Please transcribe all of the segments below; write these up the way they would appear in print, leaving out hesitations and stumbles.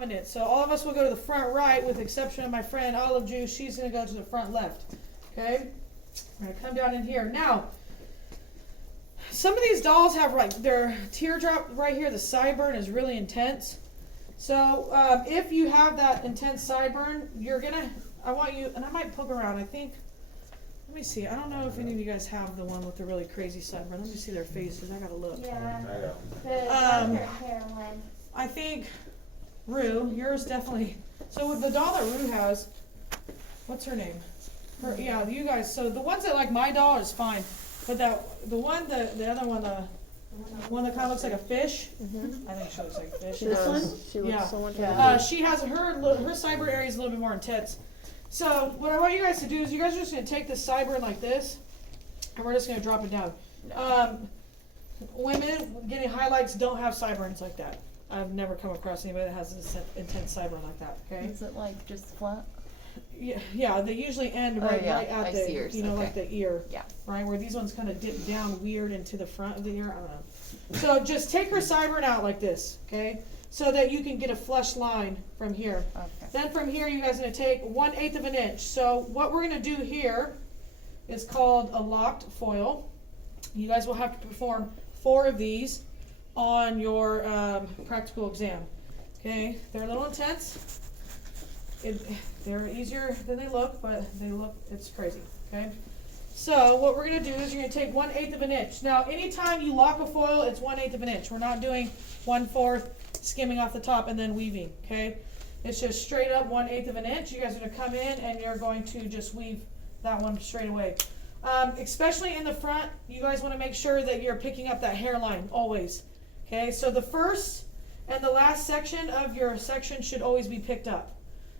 dominant. So all of us will go to the front right with the exception of my friend Olive Juice. She's gonna go to the front left. Okay? I'm gonna come down in here. Now, some of these dolls have like their teardrop right here, the sideburn is really intense. So if you have that intense sideburn, I want you, and I might poke around, I think, let me see, I don't know if any of you guys have the one with the really crazy sideburn. Let me see their faces, I gotta look. Yeah. I The darker hair one. I think Rue, yours definitely, so with the doll that Rue has, what's her name? Yeah, you guys, so the ones that like my doll is fine, but the other one, the one that kind of looks like a fish, I think she looks like a fish. This one? She looks Yeah. so much Yeah. better. She has her sideburn area is a little bit more intense. So what I want you guys to do is you guys are just gonna take this sideburn like this, and we're just gonna drop it down. Women getting highlights don't have sideburns like that. I've never come across anybody that has this intense sideburn like that. Okay. Is it like just flat? Yeah, they usually end right yeah, at I the, see yours, like okay. the ear. Yeah. Right, where these ones kind of dip down weird into the front of the ear. I don't know. So just take her sideburn out like this, okay? So that you can get a flush line from here. Okay. Then from here, you guys are gonna take 1/8 of an inch. So what we're gonna do here is called a locked foil. You guys will have to perform 4 of these on your practical exam. Okay, they're a little intense. They're easier than they look, but it's crazy. Okay. So what we're gonna do is you're gonna take 1/8 of an inch. Now, anytime you lock a foil, it's 1/8 of an inch. We're not doing 1/4 skimming off the top and then weaving. Okay. It's just straight up 1/8 of an inch. You guys are gonna come in and you're going to just weave that one straight away. Especially in the front, you guys want to make sure that you're picking up that hairline always. Okay, so the first and the last section of your section should always be picked up.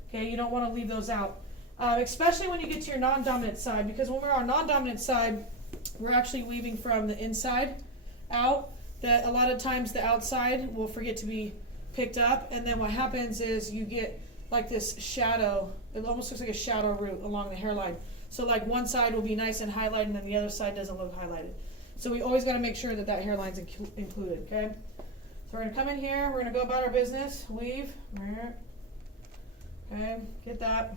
Okay, you don't want to leave those out. Especially when you get to your non-dominant side, because when we're on non-dominant side, we're actually weaving from the inside out. That a lot of times the outside will forget to be picked up, and then what happens is you get like this shadow. It almost looks like a shadow root along the hairline. So like one side will be nice and highlighted, and then the other side doesn't look highlighted. So we always got to make sure that that hairline's included. Okay. So we're gonna come in here. We're gonna go about our business. Weave. Okay. Get that.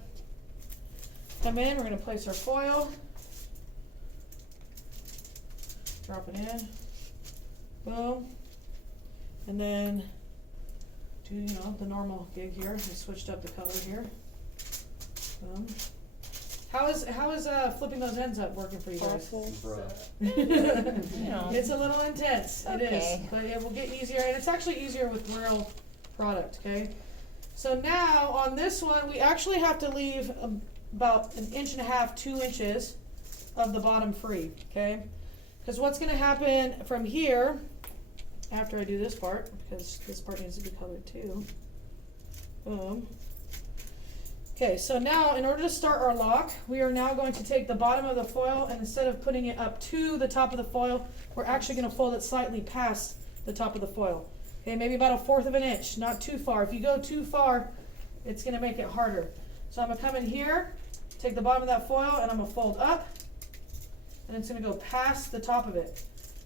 Come in. We're gonna place our foil. Drop it in. Boom. And then do the normal gig here. I switched up the color here. Boom. How is flipping those ends up working for you guys? It's a little intense. It is, but it will get easier, and it's actually easier with real product. Okay. So now on this one, we actually have to leave about 1.5 inches, 2 inches of the bottom free. Okay. Because what's going to happen from here, after I do this part, because this part needs to be colored too. Boom. Okay, so now in order to start our lock, we are now going to take the bottom of the foil, and instead of putting it up to the top of the foil, we're actually going to fold it slightly past the top of the foil. Okay, maybe about 1/4 of an inch, not too far. If you go too far, it's going to make it harder. So I'm going to come in here, take the bottom of that foil, and I'm going to fold up, and it's going to go past the top of it.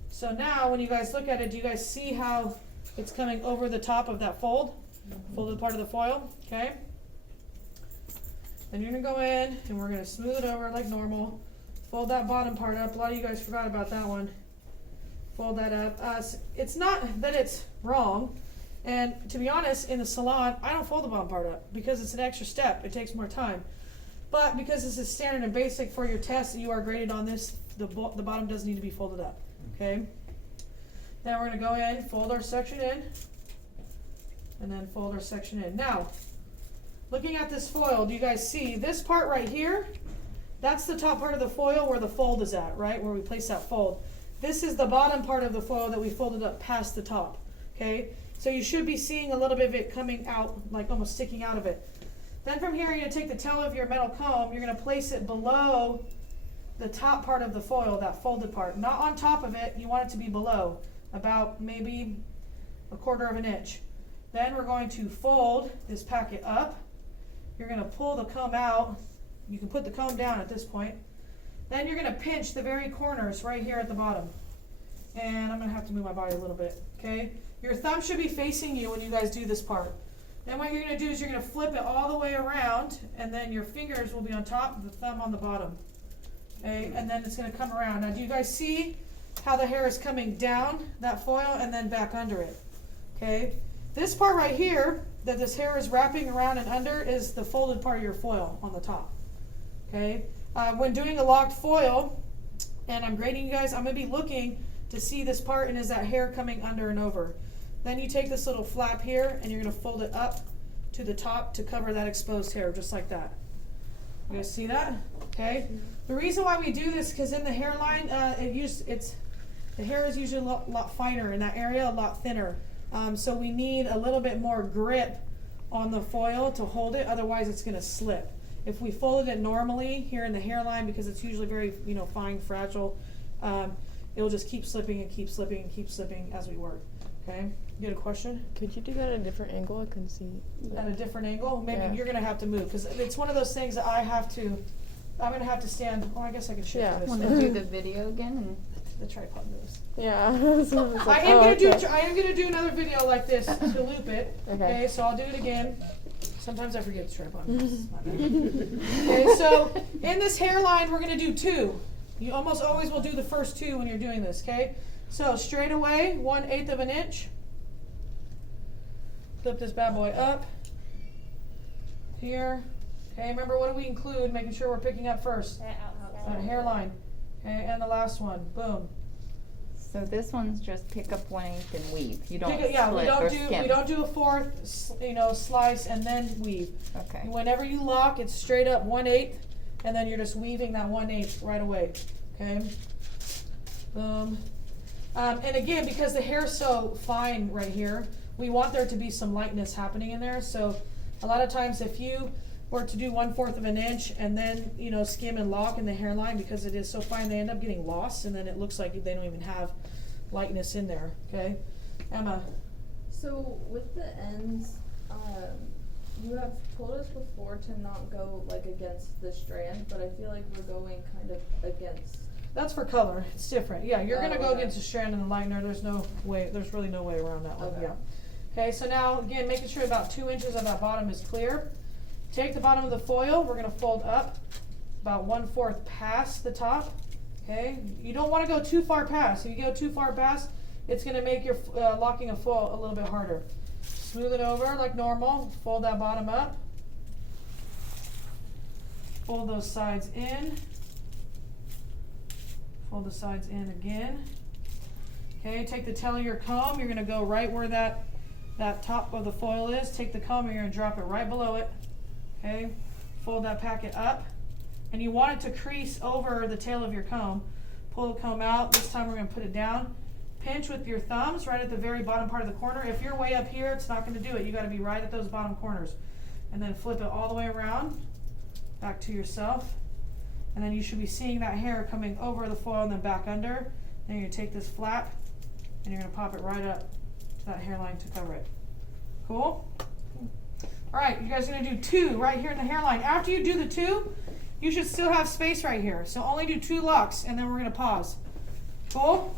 So now when you guys look at it, do you guys see how it's coming over the top of that folded part of the foil? Okay. Then you're going to go in, and we're going to smooth it over like normal. Fold that bottom part up. A lot of you guys forgot about that one. Fold that up. It's not that it's wrong. And to be honest, in the salon, I don't fold the bottom part up because it's an extra step. It takes more time. But because this is standard and basic for your test and you are graded on this, the bottom does need to be folded up. Okay? Now we're going to go in, fold our section in, and then fold our section in. Now, looking at this foil, do you guys see this part right here? That's the top part of the foil where the fold is at, right? Where we place that fold. This is the bottom part of the foil that we folded up past the top, okay? So you should be seeing a little bit of it coming out, like almost sticking out of it. Then from here, you're gonna take the tail of your metal comb, you're gonna place it below the top part of the foil, that folded part. Not on top of it, you want it to be below, about maybe 1/4 of an inch. Then we're going to fold this packet up. You're going to pull the comb out. You can put the comb down at this point. Then you're going to pinch the very corners right here at the bottom. And I'm going to have to move my body a little bit, okay? Your thumb should be facing you when you guys do this part. Then what you're gonna do is you're gonna flip it all the way around, and then your fingers will be on top, the thumb on the bottom. Okay, and then it's gonna come around. Now, do you guys see how the hair is coming down that foil and then back under it? Okay, this part right here that this hair is wrapping around and under is the folded part of your foil on the top. Okay, when doing a locked foil, and I'm grading you guys, I'm gonna be looking to see this part and is that hair coming under and over. Then you take this little flap here and you're gonna fold it up to the top to cover that exposed hair, just like that. You guys see that? Okay. The reason why we do this, because in the hairline, the hair is usually a lot finer in that area, a lot thinner. So we need a little bit more grip on the foil to hold it, otherwise it's gonna slip. If we folded it normally here in the hairline, because it's usually very, fine, fragile, it'll just keep slipping and keep slipping and keep slipping as we work. Okay, you had a question? Could you do that at a different angle? I couldn't see. At a different angle? Maybe Yeah. you're gonna have to move, because it's one of those things that I'm gonna have to stand, I guess I can shift Yeah. this. Want to do the video again? And The tripod moves. Yeah. So I was like, I am oh, gonna do another video like this to loop it. Okay. So I'll do it again. Sometimes I forget the tripod. It's my bad. Okay, so in this hairline we're gonna do 2. You almost always will do the first 2 when you're doing this, okay? So straight away, 1/8 of an inch. Flip this bad boy up. Here. Okay, remember what do we include? Making sure we're picking up first. That outside. Hairline. Okay, and the last one. Boom. so this one's just pick up 1/8 and weave. You don't Pick it- yeah, split or skim. we don't do a fourth, slice and then weave. Okay. Whenever you lock, it's straight up 1/8, and then you're just weaving that 1/8 right away. Okay. Boom. And again, because the hair's so fine right here, we want there to be some lightness happening in there. So a lot of times, if you were to do 1/4 of an inch and then skim and lock in the hairline, because it is so fine, they end up getting lost, and then it looks like they don't even have lightness in there. Okay, Emma. So with the ends, you have told us before to not go against the strand, but I feel like we're going kind of against. That's for color. It's different. Yeah, you're gonna Oh, go okay. against the strand and the lightener. There's no way. There's really no way around that one. Okay. Yeah. Okay. So now again, making sure about 2 inches of that bottom is clear. Take the bottom of the foil. We're gonna fold up about 1/4 past the top. Okay. You don't want to go too far past. If you go too far past, it's gonna make your locking a foil a little bit harder. Smooth it over like normal. Fold that bottom up. Fold those sides in. Fold the sides in again. Okay, take the tail of your comb. You're gonna go right where that top of the foil is. Take the comb and you're gonna drop it right below it. Okay, fold that packet up. And you want it to crease over the tail of your comb. Pull the comb out. This time we're gonna put it down. Pinch with your thumbs right at the very bottom part of the corner. If you're way up here, it's not gonna do it. You gotta be right at those bottom corners. And then flip it all the way around, back to yourself. And then you should be seeing that hair coming over the foil and then back under. Then you're gonna take this flap and you're gonna pop it right up to that hairline to cover it. Cool? Alright, you guys are gonna do 2 right here in the hairline. After you do the 2, you should still have space right here. So only do 2 locks and then we're gonna pause. Cool?